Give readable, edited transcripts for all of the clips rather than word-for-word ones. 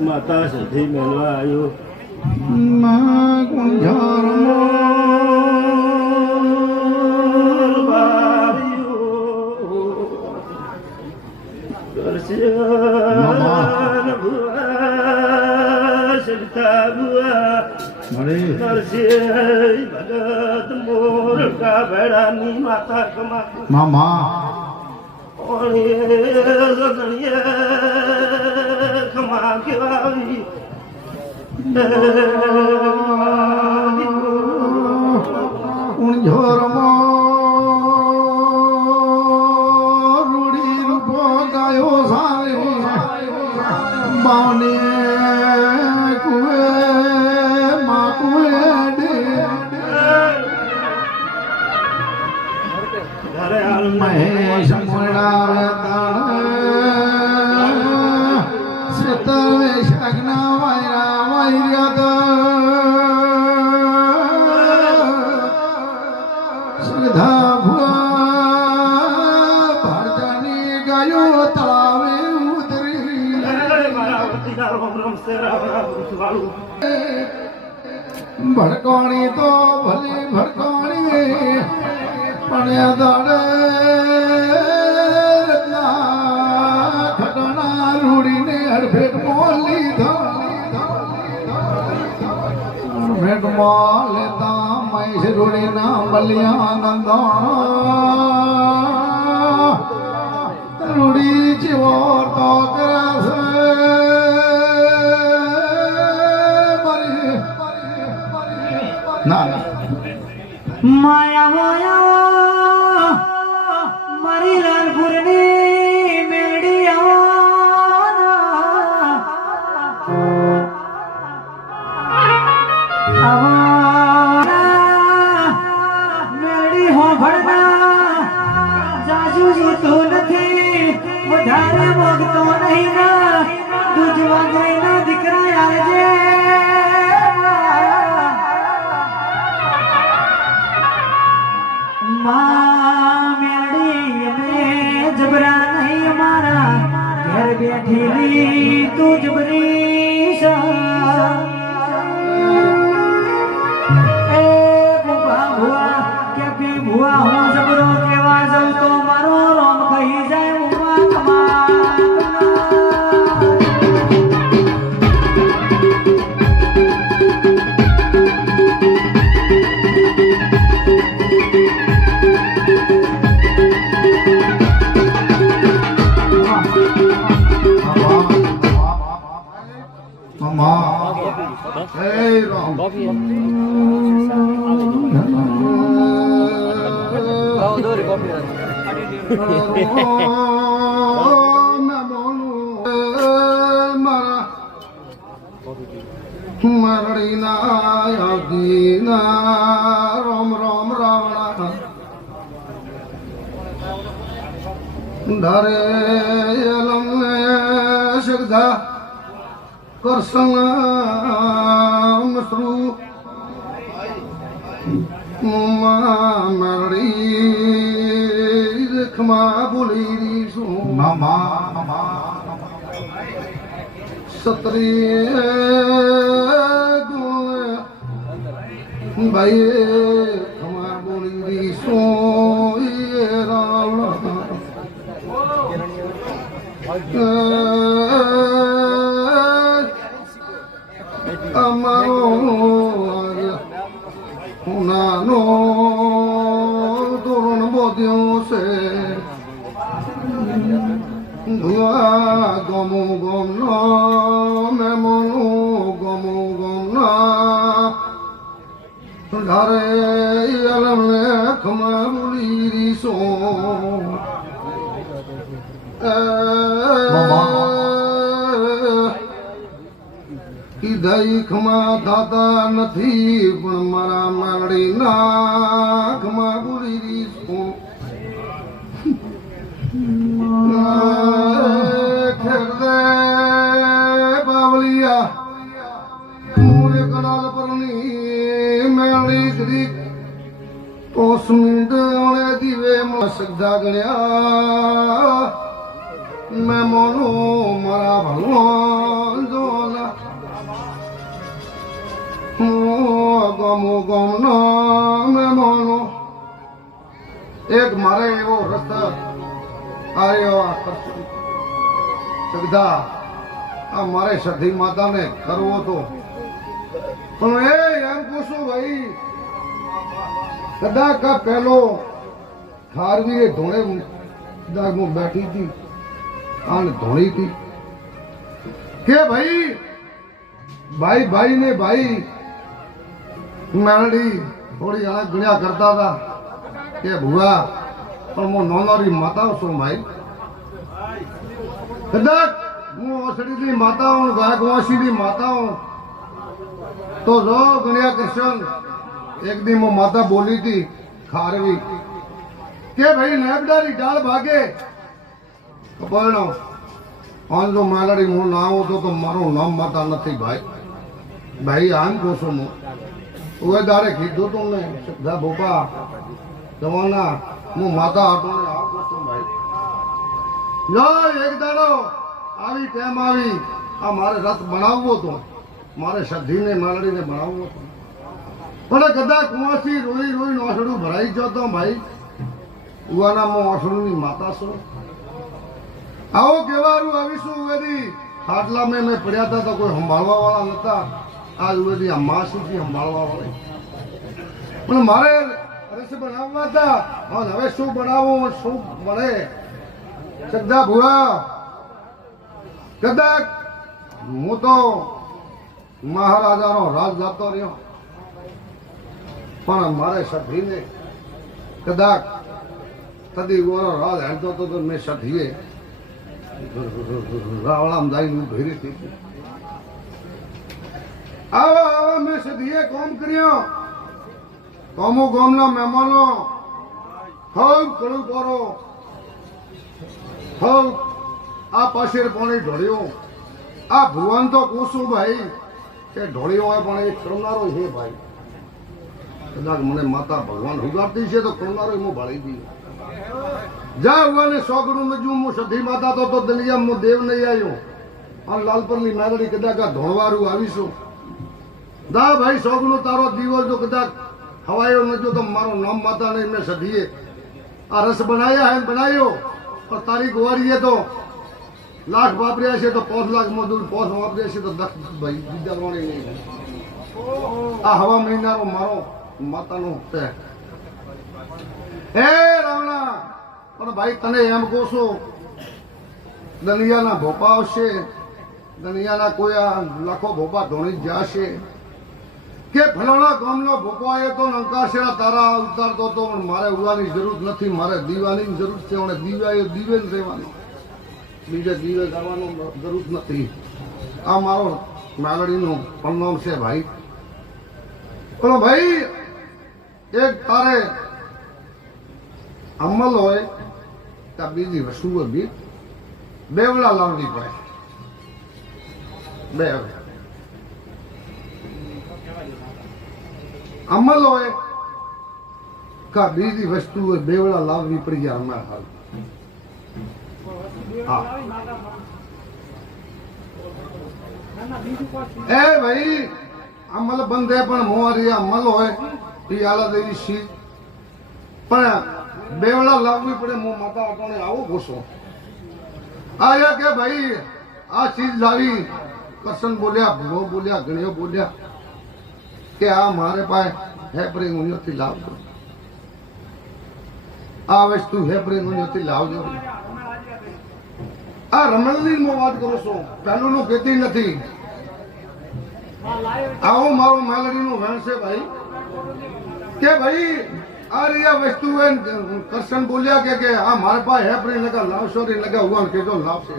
માતા સધી મેળવા આવ્યો માં ગુંજારનો ભગત મોર કા ભેડાની માતા કમા મામા ખમા કેવાવી ગુંજારમાં રૂડી રૂપો ગાયો સારે બાને કુએ મા કુએ મહેશ મળાવે તાણ સતવે શગના વાયરા વાયર્યા સુધા ભુવા ભારજાની ગાયો તળાવે ઉતરી ભડકોણી તો ભલી ભડકોણી પણ દાડે ખટણા રૂડીને અડફેટ મોલી ભેટ મોલ લેતા મહેશ રૂડીના બલિયા નંદા રૂડી જેવો તો કરે ના માયા માયા મારી લાલપુરની મેળી મેળી હો ભણના જાજુ જોતું નથી વધારે મોગતો નહીં ના તું જવાગરીના દીકરા આવજે બેઠેલી તું જબરી એ ભુવા ભુવા કે પી ભુવા હું જબરો કેવા જાઉં તો મારો રોમ કહી જાય ભુવા કમા Hey, Ram. Marina Yagina Ram Ram Ravana Dare Yalam Shagda Karsana Masru Mari Khma Buli Su Mama Satri Gun Baye Khma Buli Su Amaro Unano Doron Bodio se Dua Gomu Gomna Memonu Gomu Gomna Dare Yalamne Khama Buli So Kidai khama dada nathi પણ મારા મારડી ના ખમા બુરી રીસો ખેરદે બાવલિયા હું એક લાલ પરની મેળી કરી ઓસમિંડ ઓળે દીવે માં સગધા ગણ્યા મેં મોનો મારા ભગવાન જો હું ગમનો મહેમાનો એક મારે એવો રસ્તા આવ્યો આ કરશું સગદા આ મારે સધી માતાને કરવો તો પણ એમ પૂછું ભાઈ કદાચ આ પહેલો ખારવી ધોણે દાગમાં બેઠી હતી અને ધોણી હતી કે ભાઈ ભાઈ ભાઈ ને ભાઈ મેળડી થોડી અલગ ગુણ્યા કરતા હતા કે ભુવા પણ હું નોનારી માતા છું ભાઈ કદાચ હું ઓસડીની માતા હું ગાયકવાસીની માતા હું તો જો ગુણ્યા કરશન એક દી હું માતા બોલી હતી ખારવી કે ભાઈ નેબડાની ડાળ ભાગે પણ આમ જો મેલડી હું ના આવું તો મારું નામ માતા નથી ભાઈ ભાઈ આમ કહું છું હું ઓએ દારે કીધું તું ને સદા બોપા જવાના હું માતા હતો ને આવું કહું છું ભાઈ જો એક દાડો આવી ટેમ આવી આ મારે રથ બનાવવો હતો મારે સધીને મેલડીને બનાવવો હતો પણ કદાચ કુવાસી રોઈ રોઈ નોસડું ભરાઈ જતો ભાઈ ઉવાનામાં ઓસડુની માતા છું આવો કેવારું આવીશું ઉવેદી ખાટલા મેં પડ્યા હતા તો કોઈ સંભાળવા વાળા નતા આજ ઉવેદી આ માસીથી સંભાળવા વાળી પણ મારે રસ બનાવવા હતા અને હવે શું બનાવવું શું મળે સગદા ભુવા કદાચ હું તો મહારાજાનો રાજ જતો રહ્યો પણ મારે સધીને કદાચ કદી ઓનો રાજ હેડતો હતો તો મેં સધીએ રાવળામ દાઈ ભેરી થઈ આવા આવા મેં સધીએ કોમ કર્યો કોમો ગામના મહેમાનો ખૂબ કડું કરો ખૂબ આ પાછળ પાણી ઢોળ્યો આ ભુવન તો પૂછું ભાઈ કે ઢોળ્યો હોય પણ એ કરનારો છે ભાઈ કદાચ મને માતા ભગવાન ઉગાડતી છે તો કરનારો હું ભાળી દી જા ઉવાને સોગડું નજું હું સધી માતા તો દલિયા હું દેવ નહીં આવ્યો અને લાલપરની મેલડી કદાચ આ ધોણવારું આવીશું દા ભાઈ સોગડું તારો દીવો જો કદાચ હવાયો નજો તો મારું નામ માતા નહીં મેં સધીએ આ રસ બનાવ્યા હે બનાવ્યો પણ તારી ગોવારીએ તો લાખ વાપર્યા છે તો 5 લાખ મજૂર 5 વાપર્યા છે તો 10 ભાઈ બીજા વાણી નહીં આ હવા મહિનાનો મારો માતાનો છે હે રાવણા પણ ભાઈ તને એમ કહું છું દનિયાના ભોપા આવશે દનિયાના કોઈ આ લાખો ભોપા ધોણી જશે કે ફલાણા ગામનો ભોપો આવ્યો તો અંકાશેરા તારા ઉતારતો તો પણ મારે ઉવાની જરૂર નથી મારે દીવાની જરૂર છે અને દીવાયો દીવે જ રહેવાનો બીજે દીવે જવાનું જરૂર નથી આ મારો મેલડીનું પરિણામ છે ભાઈ પણ ભાઈ એક તારે અમલ હોય ત્યાં બીજી વસ્તુઓ બી બેવડા લાવવી પડે બે અમલ હોય કા બીજી વસ્તુઓ બેવડા લાવવી પડી જાય અમારા હાલ હા એ ભાઈ અમલ બંધે પણ મોરી અમલ હોય એ આલા દેવી સી પણ બેવડા લાવવી પડે હું માતા અટાણે આવો ઘોષો આયા કે ભાઈ આ ચીજ લાવી કરશન બોલ્યા ભૂલો બોલ્યા ગણ્યો બોલ્યા કે આ મારે પાસે હેપરી ઉન્યોથી લાવજો આ વસ્તુ હેપરી ઉન્યોથી લાવજો આ રમણની હું વાત કરું છું પહેલું નું કહેતી નથી આવો મારો મેલડીનું વેણ છે ભાઈ કે ભાઈ આ રહ્યા વસ્તુ કરશન બોલ્યા કે આ મારા પાસે હેપરી લગા લાવશો રે લગા ઉવાન કેજો લાવશે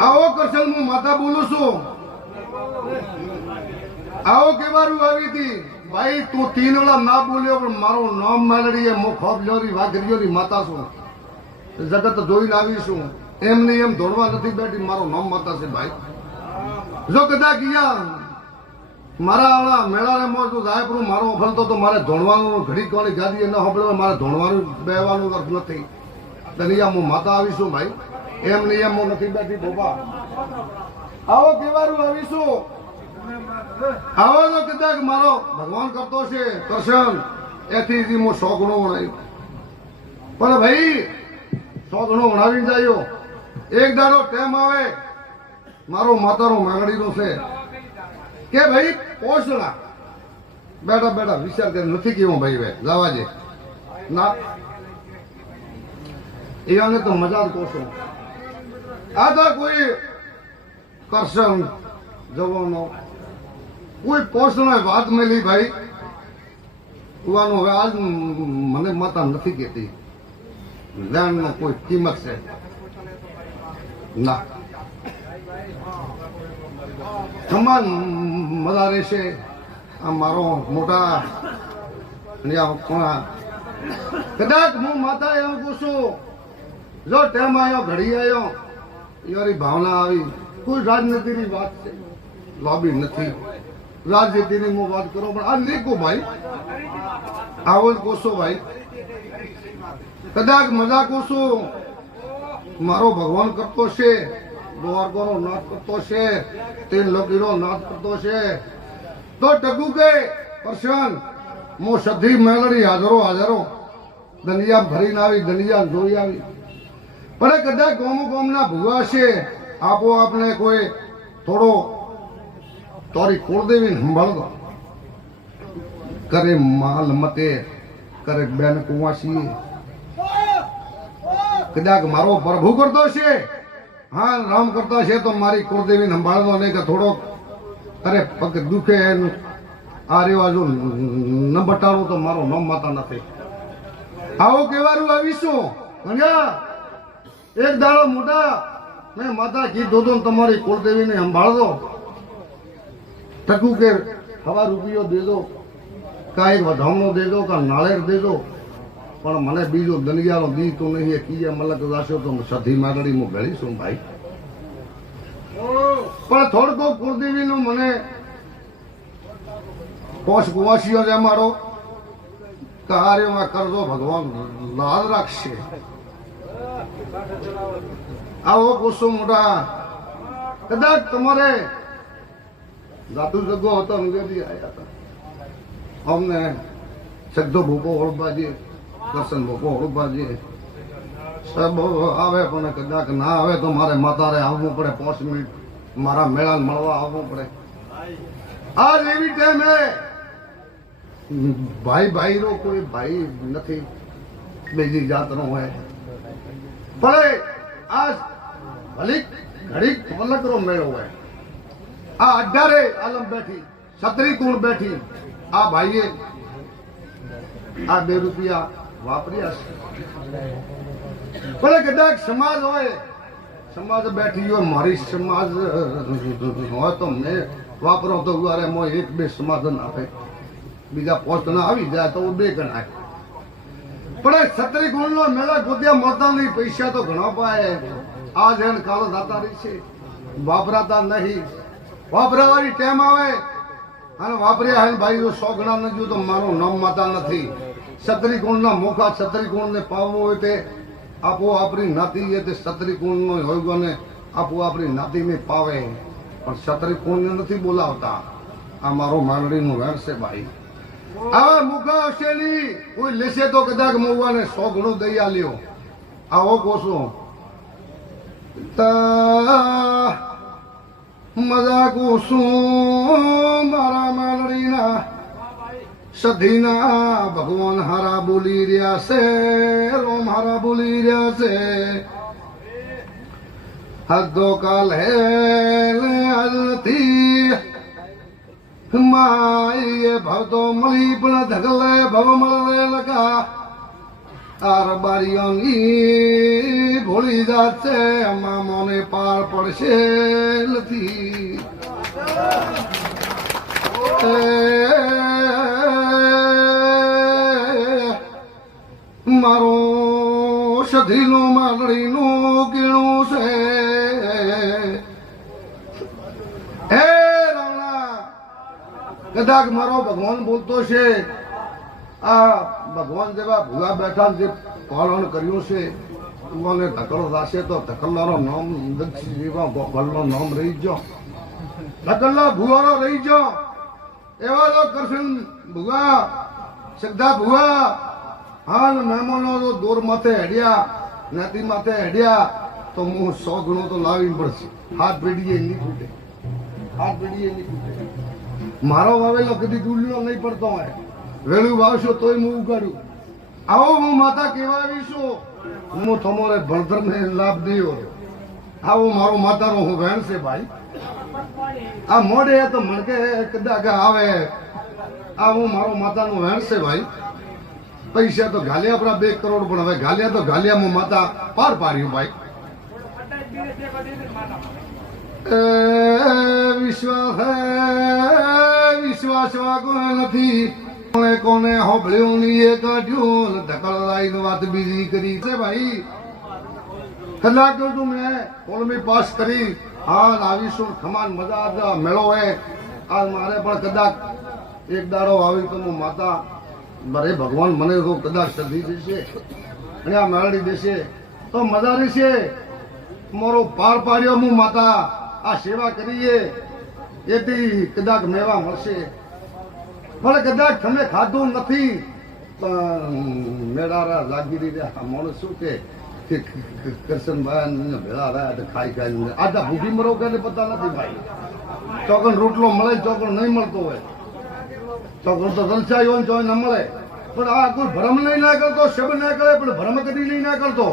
આવો કરશન હું માતા બોલું છું આવો કેવારું આવી હતી ભાઈ તું 3 વેળા ના બોલ્યો પણ મારું નામ મેલડી એ મો ખોબ જોરી વાઘરીઓની માતા છું જગત જોઈને આવીશું એમ નહીં એમ દોડવા નથી બેઠી મારું નામ માતા છે ભાઈ જો કદાચ ગયા મારા આળા મેળાને મોજું સાહેબનું મારો અફલતો તો મારે ધોણવાનું ઘડી કોની ગાદી ન સાંભળવા મારે ધોણવાનું બેવાનું અર્થ નથી દનિયા હું માતા આવીશું ભાઈ એમ નહીં એમ હું નથી બેઠી બોબા આવો કેવારું આવીશું આવો તો કદાચ મારો ભગવાન કરતો છે કરશન એથી હું 100 ગણો વણાવ્યો પણ ભાઈ 100 ગણો વણાવી જાય એક દાડો ટેમ આવે મારો માતાનો માંગણીનો છે કે ભાઈ પોષણા બેઠા બેઠા વિચાર કરે નથી કેવું ભાઈ ભાઈ જવા દે ના એને તો મજા જ કોશો આ તો કોઈ કરશન જવાનો કોઈ પોષણ વાત મેલી ભાઈ કુવાનો હવે આજ મને માતા નથી કહેતી જ્ઞાનનો કોઈ કિંમત છે ના સમાન મજા રહેશે આ મારો મોટા કદાચ હું માતા એમ પૂછું જો ટેમ આવ્યો ઘડી આવ્યો એવાની ભાવના આવી કોઈ રાજનીતિની વાત છે લોબી નથી રાજનીતિની હું વાત કરું પણ આ નહીં કહું ભાઈ આવો જ કોશો ભાઈ કદાચ મજા કોશો મારો ભગવાન કરતો છે દ્વારકાનો નાથ કરતો છે તેલ લકીરો નાથ કરતો છે તો ટકુ કે પરશન હું સધી મેળડી હાજરો દનિયા ભરીને આવી દનિયા જોઈ આવી પણ કદાચ ગોમના ભૂવા છે આપો આપણે કોઈ થોડો તારી કુળદેવી સંભાળતો કરે માલ મતે કરે બેન કુંવાસી કદાચ મારો પ્રભુ કરતો છે હા રામ કરતા છે તો મારી કુળદેવી સંભાળતો નહીં કે થોડોક અરે પગ દુખે એનું આ રેવાજો ન બટાડો તો મારો નામ માતા નથી આવો કેવાનું આવીશું એક દાડો મોટા મેં માતા કીધું તો તમારી કુળદેવીને સંભાળજો ટકું કે હવા રૂપિયો દેજો કાંઈ વધામણો દેજો કાં નાળેર દેજો પણ મને બીજો દનિયાનો દી તો નહીં એ કીએ મલક દાશો તો સધી માગડી હું ભેળીશું ભાઈ પણ થોડકો કુળદેવીનું મને પોષ કુવાસીઓ છે અમારો કાર્યમાં કરજો ભગવાન લાદ રાખશે આવો કોસો મોટા કદાચ તમારે જાતુ જગો હતો અંગેજી આવ્યા હતા અમને સગદો ભૂકો ઓળબાજી દર્શન ભૂકો ઓળબાજી સબ આવે પણ કદાચ ના આવે તો મારે માતારે આવવું પડે 5 મિનિટ મારા મેળાને મળવા આવવું પડે આજ એવી ટાઈમ હે ભાઈ નો કોઈ ભાઈ નથી બીજી જાતનો હોય પણ આ ભલી ઘડી પલકરો મેળો હોય આ 18 આલમ બેઠી 17 કુણ બેઠી આ ભાઈએ આ 2 રૂપિયા વાપર્યા છે પણ કદાચ સમાજ હોય સમાજ બેઠી હોય મારી સમાજ હોય તો મેં વાપરો તો અરે મો 1-2 સમાધાન આપે બીજા પોસ્ટ ના આવી જાય તો 2 ગણાય પણ 17 ગુણ નો મેળા ગોત્યા મળતા નહીં પૈસા તો ઘણા પાય આ જેન કાલો દાતા રહી છે વાપરાતા નહીં વાપરાવાની ટાઈમ આવે અને વાપર્યા હે ભાઈ 100 ગણા ન જો તો મારું નામ માતા નથી 17 ગુણ ના મોખા 17 ગુણ ને પાવવો હોય તે આપો આપણી નાતી એ તે 17 ગુણ નો હોય ને આપો આપણી નાતી ને પાવે પણ 17 ગુણ ને નથી બોલાવતા આ મારો માંગડી નું વેણ છે ભાઈ આવા મુખા હશે નહીં કોઈ લેશે તો કદાચ મૌવાને 100 ગણો દઈ આલ્યો આવો કોશો મજા કોશું મારા માંગડીના સધીના ભગવાન હારા બોલી રહ્યા છે રોમ હારા બોલી રહ્યા છે હદો કાલ હે આજથી માઈએ ભવ તો મળી પણ ધગલે ભવ મળે લગા તાર બારીઓની ભોળી જાત છે મામોને પાર પડશે નથી મારો સધીનું માંગણીનું કીણું છે હે રાણા કદાચ મારો ભગવાન બોલતો છે આ ભગવાન જેવા ભૂલા બેઠા જે પાલન કર્યું છે મને ધકડો થશે તો ધકડલાનો નામ જેવા ગોપાલનો નામ રહી ગયો ધકડલા ભૂવારો રહી ગયો એવા તો કરશન ભુવા સગદા ભુવા હાલ મહેમાનો તો દોર માથે હેડ્યા નાતી માથે હેડ્યા તો હું 100 ગણો તો લાવી પડશે હાથ પેઢીએ નહીં ફૂટે હાથ પેઢીએ નહીં ફૂટે મારો વાવેલો કદી દૂરનો નહીં પડતો હોય વેલું વાવશો તોય હું ઉગાડું આવો હું માતા કેવા આવીશું હું તમારે ભણતરને લાભ દયો આવો મારો માતાનો હું વહેણ છે ભાઈ આ મોડે તો મણકે કદાચ આવે આ હું મારો માતાનો વહેણ છે ભાઈ પૈસા તો ઘાલ્યા આપણા 2 કરોડ પણ હવે ઘાલ્યા તો ઘાલ્યા હું માતા પાર પાડ્યું ભાઈ વિશ્વાસ કોઈ નથી કોને કોને હોબળ્યું ની એ કાઢ્યું ધકલ લાઈન વાત બીજી કરી છે ભાઈ કલાક તું મેં કોલમી પાસ કરી હાલ આવીશું ખમાન મજા મેળો હે હાલ મારે પણ કદાચ એક દાડો આવી તો હું માતા મારે ભગવાન મને તો કદાચ સધી દેશે અને આ મેળવી દેશે તો મજા રહેશે મારો પાર પાડ્યો હું માતા આ સેવા કરીએ એથી કદાચ મેવા મળશે પણ કદાચ તમે ખાધું નથી મેળારા લાગી રહ્યા માણસ શું કે કરશનભાઈ ભેળા રહ્યા તો ખાઈ ખાઈ આજા ભૂખી મરો કે પતા નથી ભાઈ ચોકન રોટલો મળે ચોકન નહીં મળતો હોય ચોકન તો રલચાઈ હોય તો ન મળે પણ આ કોઈ ભરમ નહીં ના કરતો શબ્દ ના કરે પણ ભરમ કદી નહીં ના કરતો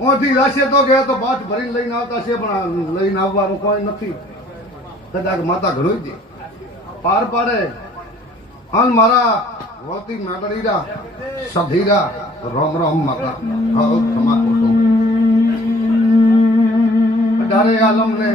ઓથી લાશે તો ગયા તો પાછ ભરીને લઈને આવતા છે પણ લઈને આવવાનું કોઈ નથી કદાચ માતા ઘણું દે પાર પાડે હાલ મારા વળતી મેળડીરા સધીરા રામ રામ માતા ખમા 18 આલમ ને